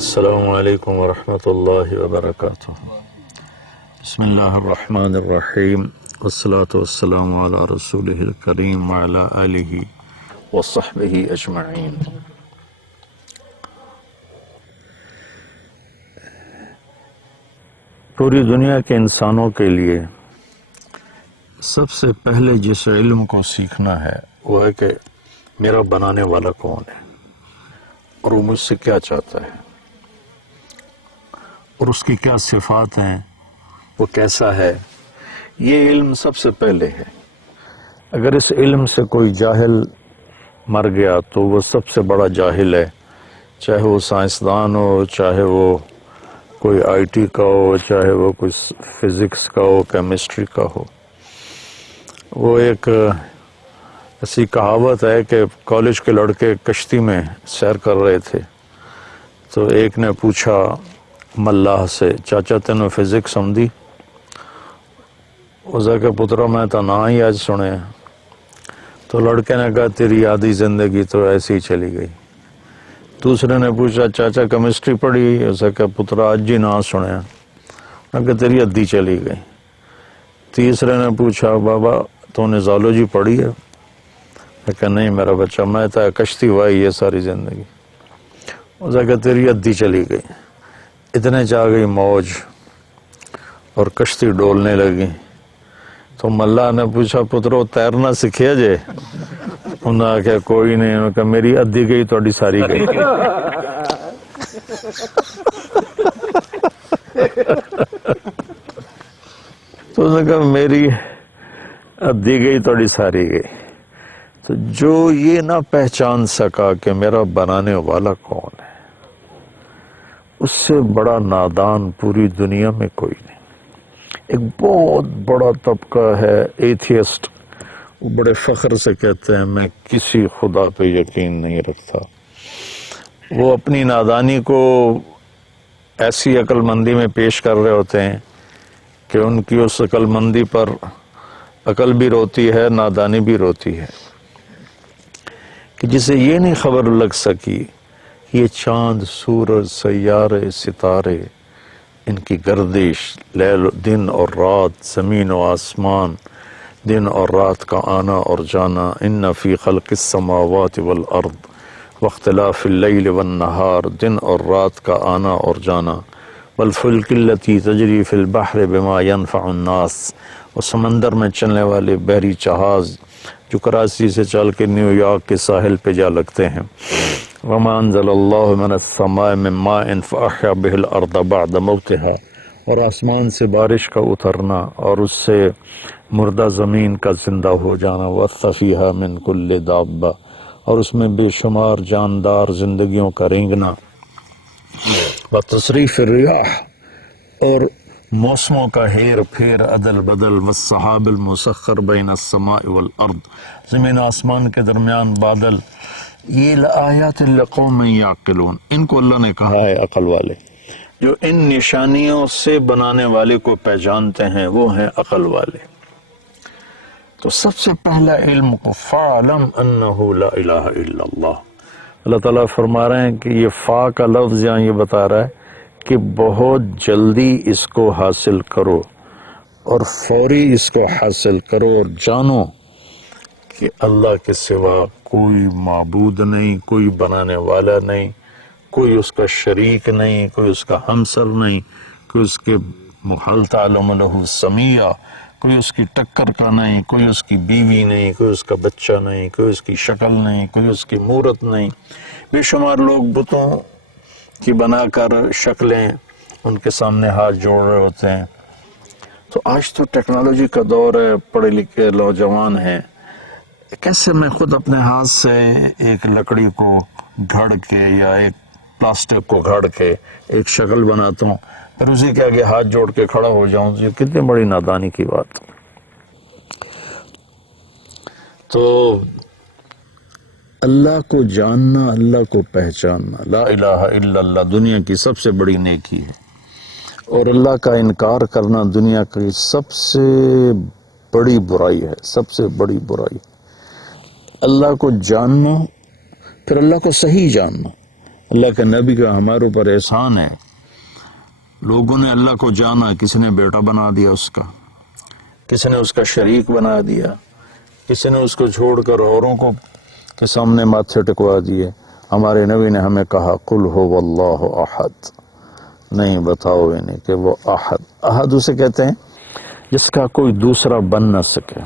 السلام علیکم ورحمۃ اللہ وبرکاتہ۔ بسم اللہ الرحمن الرحیم، والصلاة والسلام علی رسولہ الکریم وعلی آلہ وصحبہ اجمعین۔ پوری دنیا کے انسانوں کے لیے سب سے پہلے جس علم کو سیکھنا ہے وہ ہے کہ میرا بنانے والا کون ہے اور وہ مجھ سے کیا چاہتا ہے اور اس کی کیا صفات ہیں، وہ کیسا ہے۔ یہ علم سب سے پہلے ہے۔ اگر اس علم سے کوئی جاہل مر گیا تو وہ سب سے بڑا جاہل ہے، چاہے وہ سائنسدان ہو، چاہے وہ کوئی آئی ٹی کا ہو، چاہے وہ کوئی فزکس کا ہو، کیمسٹری کا ہو۔ وہ ایک ایسی کہاوت ہے کہ کالج کے لڑکے کشتی میں سیر کر رہے تھے تو ایک نے پوچھا ملاح سے، چاچا تینوں فزکس سمجھی؟ اسے کہ پترا میں تو نہ ہی آج سنے۔ تو لڑکے نے کہا تیری آدھی زندگی تو ایسی ہی چلی گئی۔ دوسرے نے پوچھا چاچا کیمسٹری پڑھی؟ اسے کہ پترا آج ہی نہ سنے، کہ تیری ادھی چلی گئی۔ تیسرے نے پوچھا بابا تو نے زالوجی پڑھی ہے؟ کہ نہیں میرا بچہ، میں تو کشتی وائی ہے ساری زندگی۔ اسے کہ تیری ادھی چلی گئی۔ اتنے چاہ گئی موج اور کشتی ڈولنے لگی تو ملا نے پوچھا پترو تیرنا سکھیا جے؟ انہوں نے کہا کوئی نہیں۔ انہوں نے کہا میری ادھی گئی تھوڑی ساری گئی۔ تو اس نے کہا میری ادھی گئی تھوڑی ساری گئی۔ تو جو یہ نہ پہچان سکا کہ میرا بنانے والا کون ہے، اس سے بڑا نادان پوری دنیا میں کوئی نہیں۔ ایک بہت بڑا طبقہ ہے ایتھیسٹ، وہ بڑے فخر سے کہتے ہیں میں کسی خدا پہ یقین نہیں رکھتا۔ وہ اپنی نادانی کو ایسی عقل مندی میں پیش کر رہے ہوتے ہیں کہ ان کی اس عقل مندی پر عقل بھی روتی ہے، نادانی بھی روتی ہے، کہ جسے یہ نہیں خبر لگ سکی یہ چاند، سورج، سیارے، ستارے، ان کی گردش، لیل دن اور رات، زمین و آسمان، دن اور رات کا آنا اور جانا، ان فی خلق السماوات والارض واختلاف اللیل والنہار، دن اور رات کا آنا اور جانا، والفلک التی تجری فی البحر بما ینفع الناس، اور سمندر میں چلنے والے بحری جہاز جو کراچی سے چل کے نیو یارک کے ساحل پہ جا لگتے ہیں۔ وما انزل اللہ من السماء من ماء فاحیا به الارض بعد موتها، اور آسمان سے بارش کا اترنا اور اس سے مردہ زمین کا زندہ ہو جانا، وبث فیہا من کل دابہ، اور اس میں بے شمار جاندار زندگیوں کا رینگنا، وتصریف الریاح، اور موسموں کا ہیر پھیر، عدل بدل، والسحاب المسخر بین السماء والارض، زمین آسمان کے درمیان بادل، یہ لآیات لقوم یعقلون، ان کو اللہ نے کہا ہے عقل والے، جو ان نشانیوں سے بنانے والے کو پہچانتے ہیں وہ ہیں عقل والے۔ تو سب سے پہلا علم کو فَاعْلَمْ أَنَّهُ لَا إِلَهَ إِلَّا اللَّهُ، اللہ تعالیٰ فرما رہے ہیں کہ یہ فا کا لفظ یہاں یہ بتا رہا ہے کہ بہت جلدی اس کو حاصل کرو اور فوری اس کو حاصل کرو، اور جانو کہ اللہ کے سوا کوئی معبود نہیں، کوئی بنانے والا نہیں، کوئی اس کا شریک نہیں، کوئی اس کا ہمسر نہیں، کوئی اس کے هل تعلم له سمیہ، کوئی اس کی ٹکر کا نہیں، کوئی اس کی بیوی نہیں، کوئی اس کا بچہ نہیں، کوئی اس کی شکل نہیں، کوئی اس کی مورت نہیں۔ بے شمار لوگ بتوں کی بنا کر شکلیں ان کے سامنے ہاتھ جوڑ رہے ہوتے ہیں۔ تو آج تو ٹیکنالوجی کا دور ہے، پڑھے لکھے نوجوان ہیں، کیسے میں خود اپنے ہاتھ سے ایک لکڑی کو گھڑ کے یا ایک پلاسٹک کو گھڑ کے ایک شکل بناتا ہوں، پھر اسی کے آگے ہاتھ جوڑ کے کھڑا ہو جاؤں، یہ کتنی بڑی نادانی کی بات۔ تو اللہ کو جاننا، اللہ کو پہچاننا، لا الہ الا اللہ دنیا کی سب سے بڑی نیکی ہے، اور اللہ کا انکار کرنا دنیا کی سب سے بڑی برائی ہے، سب سے بڑی برائی۔ اللہ کو جاننا، پھر اللہ کو صحیح جاننا، اللہ کے نبی کا ہمارے اوپر احسان ہے. لوگوں نے اللہ کو جانا، کسی نے بیٹا بنا دیا اس کا، کسی نے اس کا شریک بنا دیا، کسی نے اس کو چھوڑ کر اوروں کو کے سامنے ماتھے ٹکوا دیے. ہمارے نبی نے ہمیں کہا قل هو اللہ احد، نہیں بتاؤ انہیں کہ وہ احد. احد اسے کہتے ہیں جس کا کوئی دوسرا بن نہ سکے.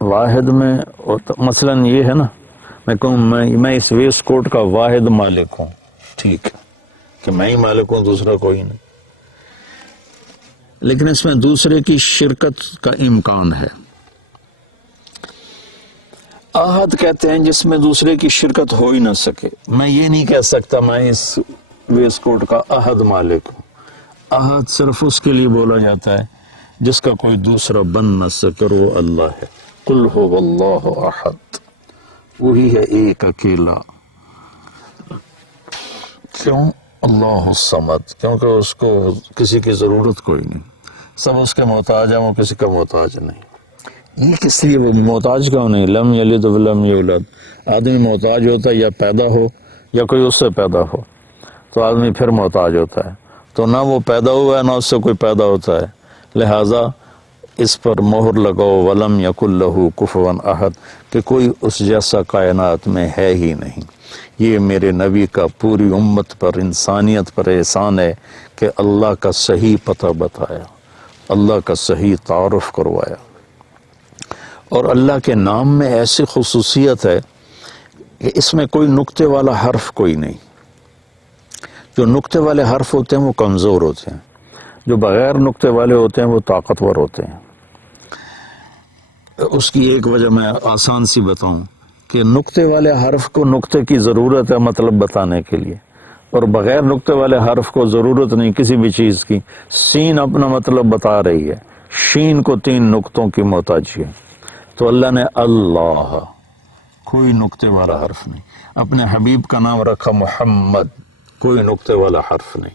واحد میں مثلا یہ ہے نا، میں کہوں میں اس ویسٹ کوٹ کا واحد مالک ہوں، ٹھیک ہے کہ میں ہی مالک ہوں، دوسرا کوئی نہیں، لیکن اس میں دوسرے کی شرکت کا امکان ہے. احد کہتے ہیں جس میں دوسرے کی شرکت ہو ہی نہ سکے. میں یہ نہیں کہہ سکتا میں اس ویسٹ کوٹ کا احد مالک ہوں. احد صرف اس کے لیے بولا جاتا ہے جس کا کوئی دوسرا بن نہ سکے، وہ اللہ ہے. قل هو اللہ احد، وہی ہے ایک اکیلا. کیوں؟ اللہ الصمد، کیونکہ اس کو کسی کی ضرورت کوئی نہیں، سب اس کے محتاج ہیں، وہ کسی کا محتاج نہیں. یہ کس لیے وہ محتاج کیوں نہیں؟ لم یلد ولم یولد. آدمی محتاج ہوتا ہے یا پیدا ہو یا کوئی اس سے پیدا ہو، تو آدمی پھر محتاج ہوتا ہے. تو نہ وہ پیدا ہوا ہے نہ اس سے کوئی پیدا ہوتا ہے، لہذا اس پر مہر لگاؤ ولم یکن لہ کفوا احد، کہ کوئی اس جیسا کائنات میں ہے ہی نہیں. یہ میرے نبی کا پوری امت پر، انسانیت پر احسان ہے کہ اللہ کا صحیح پتہ بتایا، اللہ کا صحیح تعارف کروایا. اور اللہ کے نام میں ایسی خصوصیت ہے کہ اس میں کوئی نقطے والا حرف کوئی نہیں. جو نقطے والے حرف ہوتے ہیں وہ کمزور ہوتے ہیں، جو بغیر نقطے والے ہوتے ہیں وہ طاقتور ہوتے ہیں. اس کی ایک وجہ میں آسان سی بتاؤں کہ نقطے والے حرف کو نقطے کی ضرورت ہے مطلب بتانے کے لیے، اور بغیر نقطے والے حرف کو ضرورت نہیں کسی بھی چیز کی. سین اپنا مطلب بتا رہی ہے، شین کو 3 نقطوں کی محتاجی ہے. تو اللہ نے اللہ، کوئی نقطے والا حرف نہیں. اپنے حبیب کا نام رکھا محمد، کوئی نقطے والا حرف نہیں.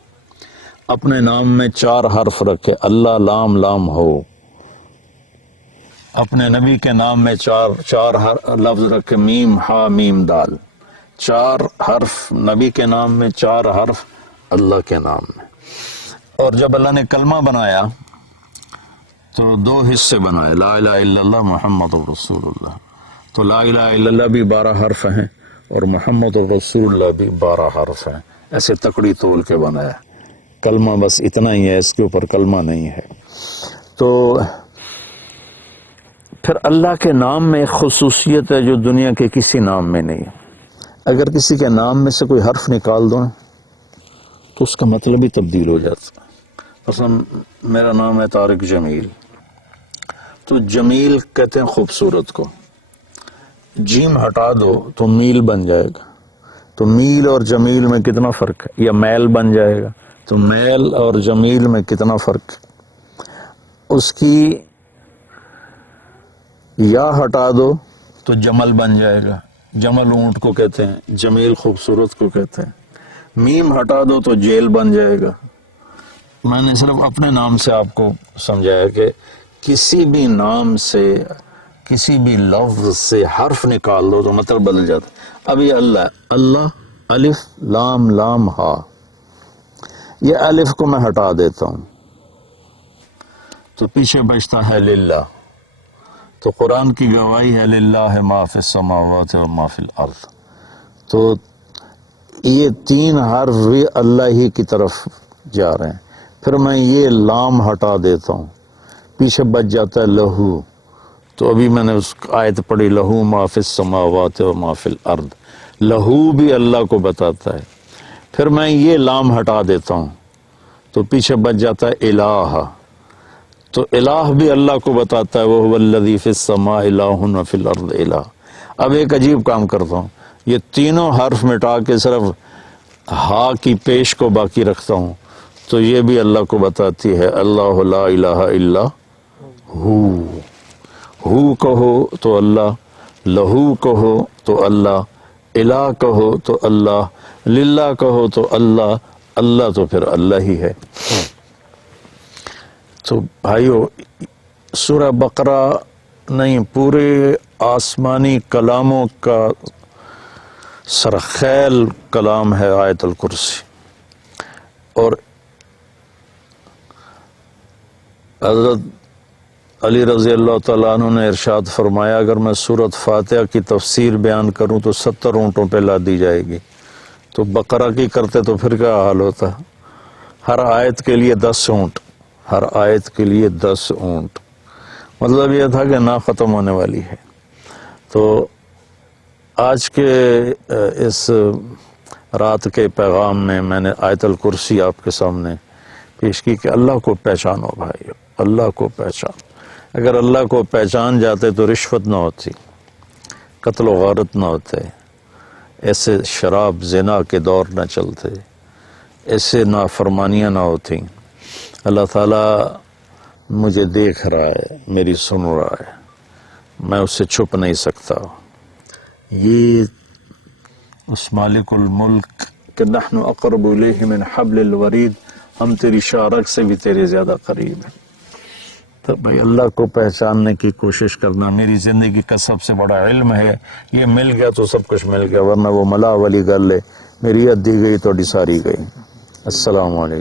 اپنے نام میں 4 حرف رکھے، اللہ لام لام ہو. اپنے نبی کے نام میں چار لفظ رکھے، میم ہا میم دال. 4 حرف نبی کے نام میں، 4 حرف اللہ کے نام میں. اور جب اللہ نے کلمہ بنایا تو 2 حصے بنائے، لا الہ الا اللہ محمد رسول اللہ. تو لا الہ الا اللہ بھی 12 حرف ہیں اور محمد رسول اللہ بھی 12 حرف ہیں. ایسے تکڑی تول کے بنایا. کلمہ بس اتنا ہی ہے، اس کے اوپر کلمہ نہیں ہے. تو پھر اللہ کے نام میں ایک خصوصیت ہے جو دنیا کے کسی نام میں نہیں ہے. اگر کسی کے نام میں سے کوئی حرف نکال دو تو اس کا مطلب ہی تبدیل ہو جاتا ہے. مثلا میرا نام ہے طارق جمیل، تو جمیل کہتے ہیں خوبصورت کو، جیم ہٹا دو تو میل بن جائے گا. تو میل اور جمیل میں کتنا فرق ہے؟ یا میل بن جائے گا. تو میل اور جمیل میں کتنا فرق ہے؟ اس کی یا ہٹا دو تو جمل بن جائے گا، جمل اونٹ کو کہتے ہیں، جمیل خوبصورت کو کہتے ہیں. میم ہٹا دو تو جیل بن جائے گا. میں نے صرف اپنے نام سے آپ کو سمجھایا کہ کسی بھی نام سے، کسی بھی لفظ سے حرف نکال دو تو مطلب بدل جاتا ہے. اب یہ اللہ، اللہ الف لام لام ہا، یہ الف کو میں ہٹا دیتا ہوں تو پیچھے بچتا ہے للہ. تو قرآن کی گواہی ہے للہ ما فی السماوات و ما فی الارض. تو یہ 3 حرف بھی اللہ ہی کی طرف جا رہے ہیں. پھر میں یہ لام ہٹا دیتا ہوں، پیچھے بچ جاتا ہے لہو. تو ابھی میں نے اس آیت پڑھی، لہو ما فی السماوات و ما فی الارض. لہو بھی اللہ کو بتاتا ہے. پھر میں یہ لام ہٹا دیتا ہوں تو پیچھے بچ جاتا ہے الہ. تو الہ بھی اللہ کو بتاتا ہے، وَهُوَ الَّذِي فِي السَّمَاءِ إِلَٰهٌ وَفِي الْأَرْضِ إِلَٰهٌ. اب ایک عجیب کام کرتا ہوں، یہ تینوں حرف مٹا کے صرف ہا کی پیش کو باقی رکھتا ہوں تو یہ بھی اللہ کو بتاتی ہے، اللہ لا الہ الا ہو. ہو کہو تو اللہ، لہو کہو تو اللہ، الہ کہو تو اللہ، للہ کہو تو اللہ، اللہ تو پھر اللہ ہی ہے. تو بھائیو، سورہ بقرہ نہیں، پورے آسمانی کلاموں کا سرخیل کلام ہے آیت الکرسی. اور حضرت علی رضی اللہ تعالیٰ عنہ نے ارشاد فرمایا اگر میں سورۃ فاتحہ کی تفسیر بیان کروں تو 70 اونٹوں پہ لاد دی جائے گی. تو بقرہ کی کرتے تو پھر کیا حال ہوتا. ہر آیت کے لیے 10 اونٹ، ہر آیت کے لیے 10 اونٹ. مطلب یہ تھا کہ نہ ختم ہونے والی ہے. تو آج کے اس رات کے پیغام میں نے آیت الکرسی آپ کے سامنے پیش کی کہ اللہ کو پہچانو بھائی، اللہ کو پہچان. اگر اللہ کو پہچان جاتے تو رشوت نہ ہوتی، قتل و غارت نہ ہوتے، ایسے شراب زنا کے دور نہ چلتے، ایسے نافرمانیاں نہ ہوتی. اللہ تعالیٰ مجھے دیکھ رہا ہے، میری سن رہا ہے، میں اس سے چھپ نہیں سکتا. یہ اس مالک الملک کہ نحن اقرب الیہ من حبل الورید، ہم تیری شارک سے بھی تیرے زیادہ قریب ہیں. تو بھائی اللہ کو پہچاننے کی کوشش کرنا. میری زندگی کا سب سے بڑا علم ہے، یہ مل گیا تو سب کچھ مل گیا، ورنہ وہ ملا والی گل ہے، میری ادھی گئی تو ساری گئی. السلام علیکم.